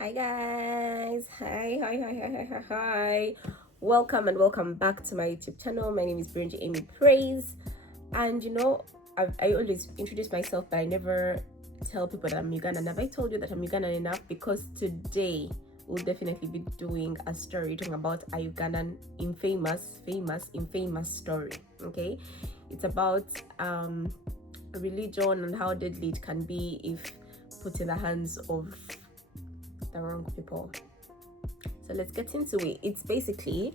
Hi guys, hi. Welcome and welcome back to my YouTube channel. My name is Bridget Amy Praise, and I always introduce myself, but I never tell people that I'm Ugandan. Have I told you that I'm Ugandan enough? Because today we'll definitely be doing a story talking about a Ugandan infamous story. Okay, it's about religion and how deadly it can be if put in the hands of the wrong people. So let's get into it. It's basically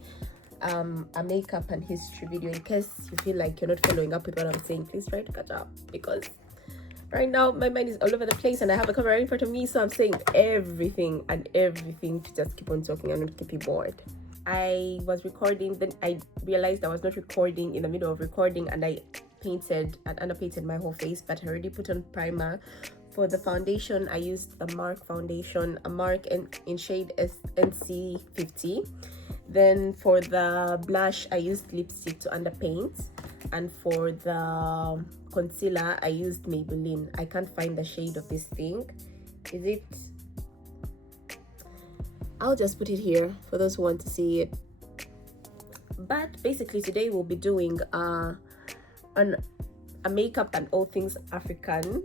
a makeup and history video. In case you feel like you're not following up with what I'm saying, please try to catch up, because right now my mind is all over the place and I have a camera in front of me, so I'm saying everything to just keep on talking and not keep you bored. I was recording, then I realized I was not recording in the middle of recording, and I painted and underpainted my whole face, but I already put on primer. For the foundation, I used the Mark foundation, a Mark in shade NC50. Then for the blush, I used lipstick to underpaint. And for the concealer, I used Maybelline. I can't find the shade of this thing. Is it? I'll just put it here for those who want to see it. But basically today we'll be doing a makeup and all things African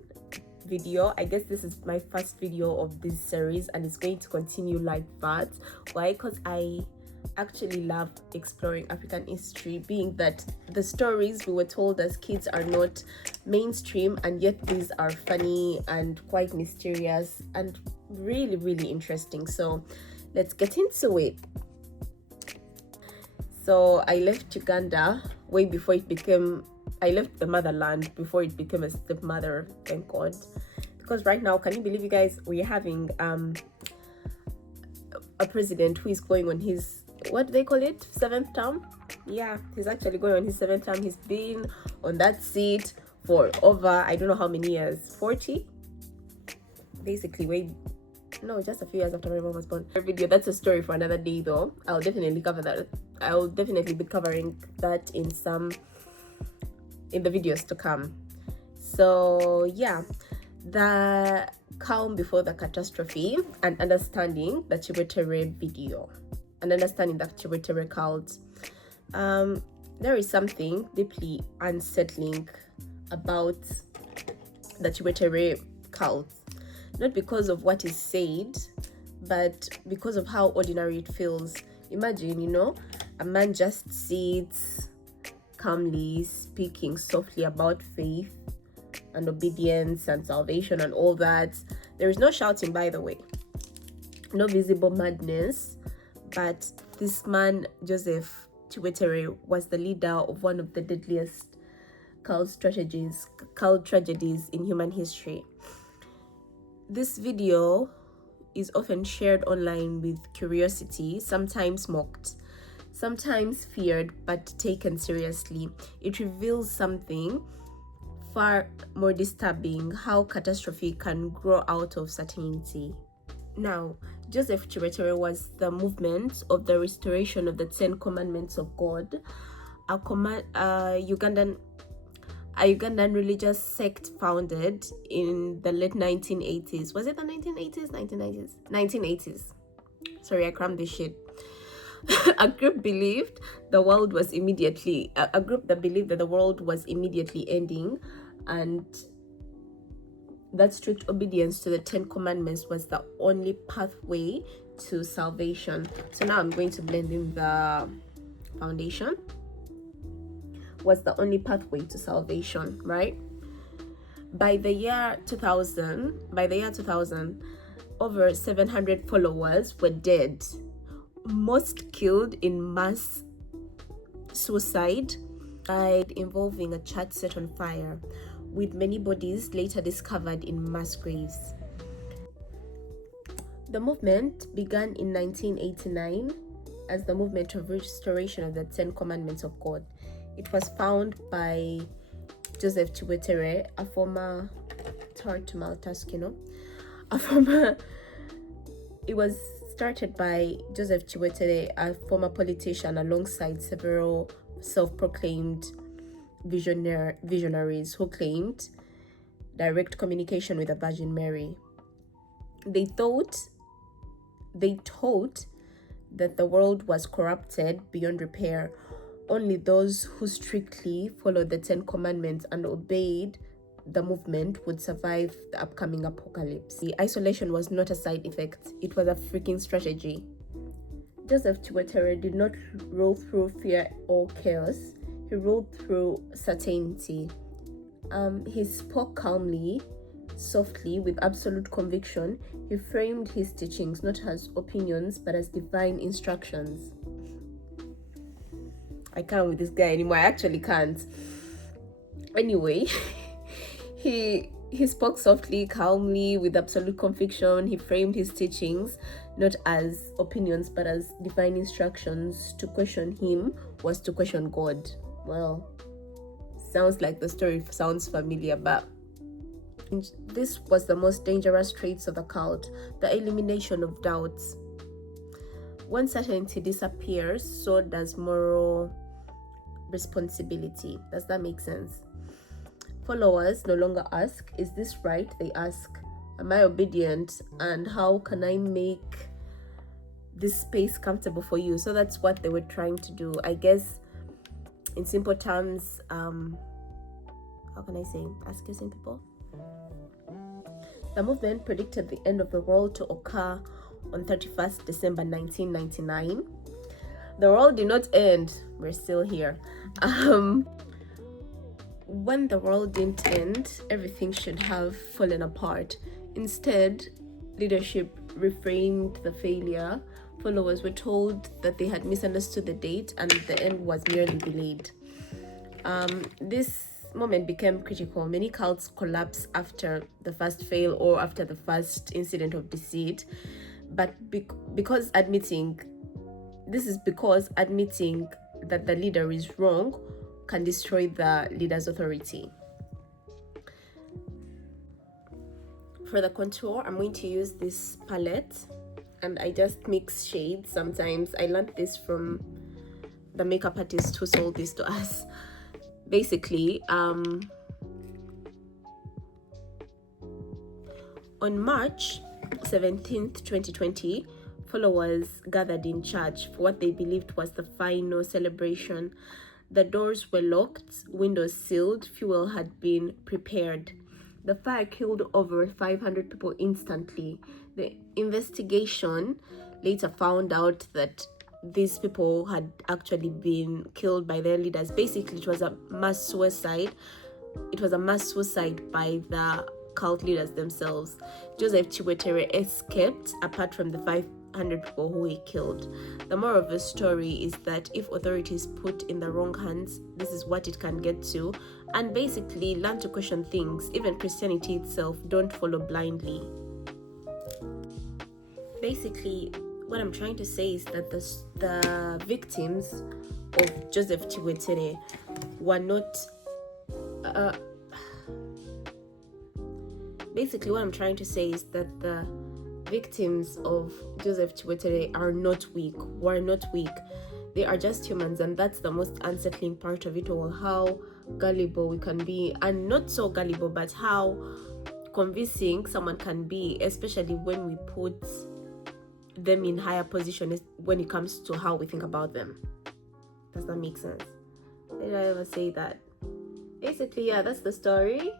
video. I guess this is my first video of this series, and it's going to continue like that. Why? Because I actually love exploring African history, being that the stories we were told as kids are not mainstream, and yet these are funny and quite mysterious and really interesting. So let's get into it. So I left Uganda way before it became, I left the motherland before it became a stepmother, thank God. Because right now, can you believe, you guys, we're having a president who is going on his, what do they call it, 7th term? Yeah, he's actually going on his 7th term. He's been on that seat for over, I don't know how many years, 40? Basically, just a few years after my mom was born. Video, that's a story for another day though. I'll definitely cover that. I'll definitely be covering that in the videos to come. So yeah, the calm before the catastrophe, and understanding the kibwetere video, and understanding the kibwetere cult. There is something deeply unsettling about the kibwetere cult, not because of what is said, but because of how ordinary it feels. Imagine, a man just sits calmly speaking softly about faith and obedience and salvation and all that. There is no shouting, by the way, no visible madness, but this man, Joseph Kibwetere, was the leader of one of the deadliest cult tragedies in human history. This video is often shared online with curiosity, sometimes mocked, sometimes feared, but taken seriously. It reveals something far more disturbing: how catastrophe can grow out of certainty. Now, Joseph Kibwetere was the movement of the restoration of the 10 commandments of God, a Ugandan religious sect founded in the late 1980s. Was it the 1980s? 1990s? 1980s. Sorry, I crammed this shit. A group that believed that the world was immediately ending, and that strict obedience to the 10 commandments was the only pathway to salvation. So now I'm going to blend in the foundation. Was the only pathway to salvation, right? By the year 2000, over 700 followers were dead, most killed in mass suicide, involving a church set on fire, with many bodies later discovered in mass graves. The movement began in 1989 as the movement of restoration of the 10 commandments of God. It was founded by Joseph Kibwetere, a former it was started by Joseph Kibwetere, a former politician, alongside several self-proclaimed visionaries who claimed direct communication with the Virgin Mary. They thought They taught that the world was corrupted beyond repair. Only those who strictly followed the 10 Commandments and obeyed the movement would survive the upcoming apocalypse. The isolation was not a side effect, it was a freaking strategy. Joseph Kibwetere did not rule through fear or chaos, he ruled through certainty. He spoke calmly, softly, with absolute conviction. He framed his teachings not as opinions but as divine instructions. I can't with this guy anymore. I actually can't. Anyway, he spoke softly, calmly, with absolute conviction. He framed his teachings not as opinions but as divine instructions. To question him was to question God. Well, sounds like the story sounds familiar, but this was the most dangerous traits of the cult, the elimination of doubts. When certainty disappears, so does moral responsibility. Does that make sense? Followers no longer ask, is this right? They ask, am I obedient? And how can I make this space comfortable for you? So that's what they were trying to do. I guess in simple terms, how can I say, excusing people? The movement predicted the end of the world to occur on 31st December 1999. The world did not end. We're still here. When the world didn't end, everything should have fallen apart. Instead, leadership reframed the failure. Followers were told that they had misunderstood the date and the end was merely delayed. This moment became critical. Many cults collapsed after the first fail or after the first incident of deceit. But because admitting that the leader is wrong can destroy the leader's authority. For the contour, I'm going to use this palette and I just mix shades sometimes. I learned this from the makeup artist who sold this to us. Basically, on March 17th, 2020, followers gathered in church for what they believed was the final celebration. The doors were locked, windows sealed, fuel had been prepared. The fire killed over 500 people instantly. The investigation later found out that these people had actually been killed by their leaders. Basically, it was a mass suicide. It was a mass suicide by the cult leaders themselves. Joseph Kibwetere escaped apart from the 500 people who he killed. The moral of the story is that if authorities put in the wrong hands, this is what it can get to. And basically, learn to question things. Even Christianity itself, don't follow blindly. Basically, what I'm trying to say is that the victims of Joseph Kibwetere were not... Basically, what I'm trying to say is that the victims of Joseph Kibwetere are not weak. Were not weak. They are just humans, and that's the most unsettling part of it all. How gullible we can be, and not so gullible, but how convincing someone can be, especially when we put them in higher positions when it comes to how we think about them. Does that make sense? Did I ever say that? Basically, yeah, that's the story.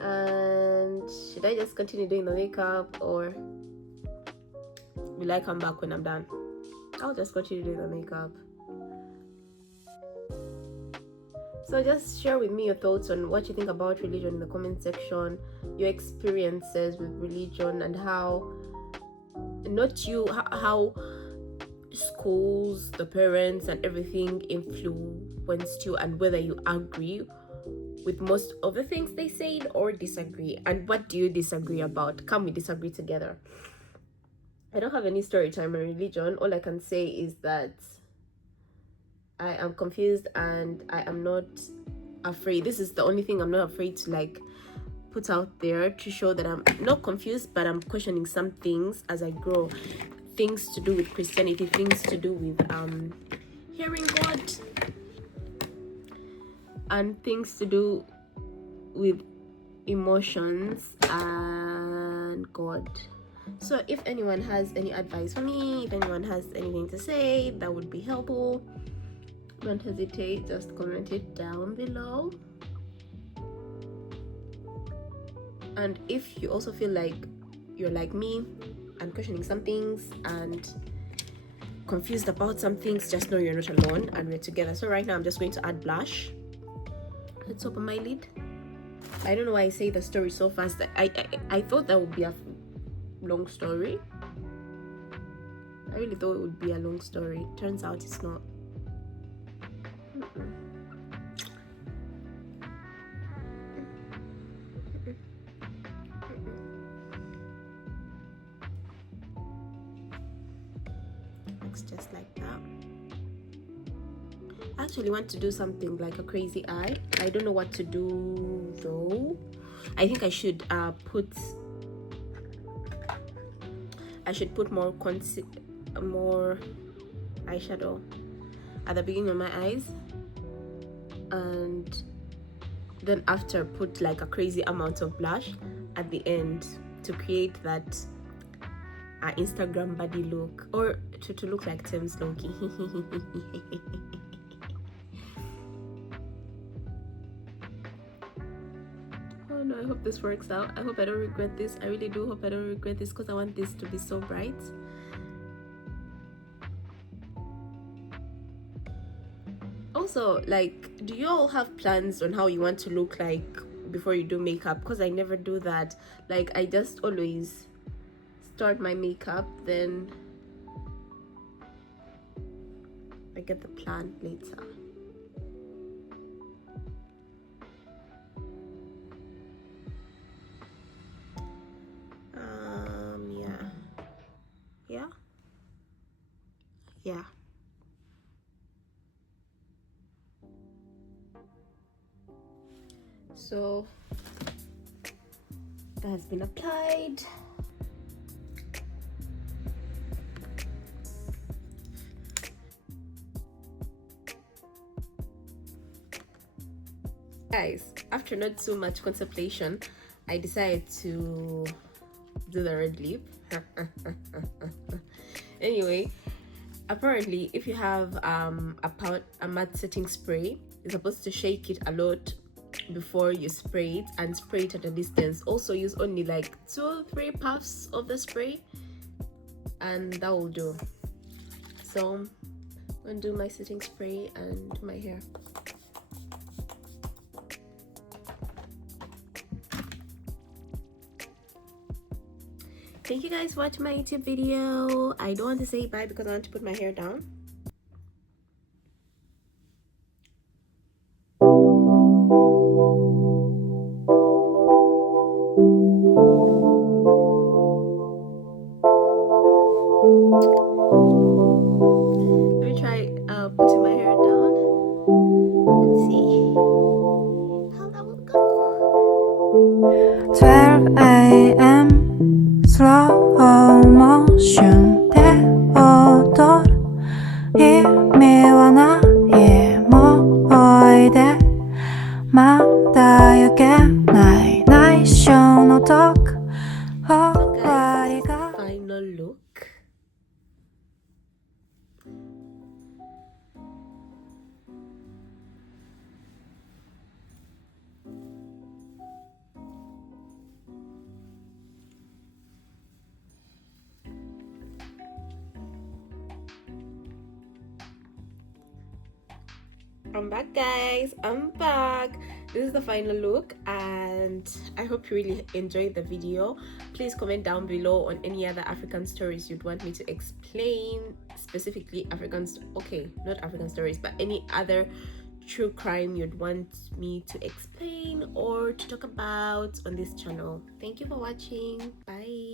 And should I just continue doing the makeup, or will I come back when I'm done? I'll just continue doing the makeup. So just share with me your thoughts on what you think about religion in the comment section, your experiences with religion, and how schools, the parents, and everything influenced you, and whether you agree with most of the things they said or disagree. And what do you disagree about? Can we disagree together? I don't have any story time on religion. All I can say is that I am confused and I am not afraid. This is the only thing I'm not afraid to put out there, to show that I'm not confused, but I'm questioning some things as I grow. Things to do with Christianity, things to do with hearing God, and things to do with emotions and God. So if anyone has any advice for me, if anyone has anything to say that would be helpful, don't hesitate, just comment it down below. And if you also feel like you're like me and questioning some things and confused about some things, just know you're not alone and we're together. So right now I'm just going to add blush. Let's open my lid. I don't know why I say the story so fast. I thought that would be a long story. I really thought it would be a long story. Turns out it's not. Looks just like that. I actually want to do something like a crazy eye. I don't know what to do though. I think I should put more eyeshadow at the beginning of my eyes, and then after put like a crazy amount of blush at the end to create that Instagram body look, or to look like Thames Loki. Oh no, I hope this works out. I hope I don't regret this. I really do hope I don't regret this, because I want this to be so bright. Also, like, do you all have plans on how you want to look like before you do makeup? Because I never do that. Like, I just always start my makeup, then I get the plan later. Yeah. So that has been applied. Guys, after not too much contemplation, I decided to do the red lip. Anyway, apparently if you have a matte setting spray, you're supposed to shake it a lot before you spray it, and spray it at a distance. Also use only like 2 or 3 puffs of the spray, and that will do. So I'm gonna do my setting spray and my hair. Thank you guys for watching my YouTube video. I don't want to say bye because I want to put my hair down. Let me try putting my hair down. Let's see how that will go. 12 a.m. slow motion で踊る意味はないもおいでまだ行けない内緒のトーク終わりが Final look. I'm back, guys. I'm back. This is the final look, and I hope you really enjoyed the video. Please comment down below on any other African stories you'd want me to explain, specifically not African stories, but any other true crime you'd want me to explain or to talk about on this channel. Thank you for watching. Bye.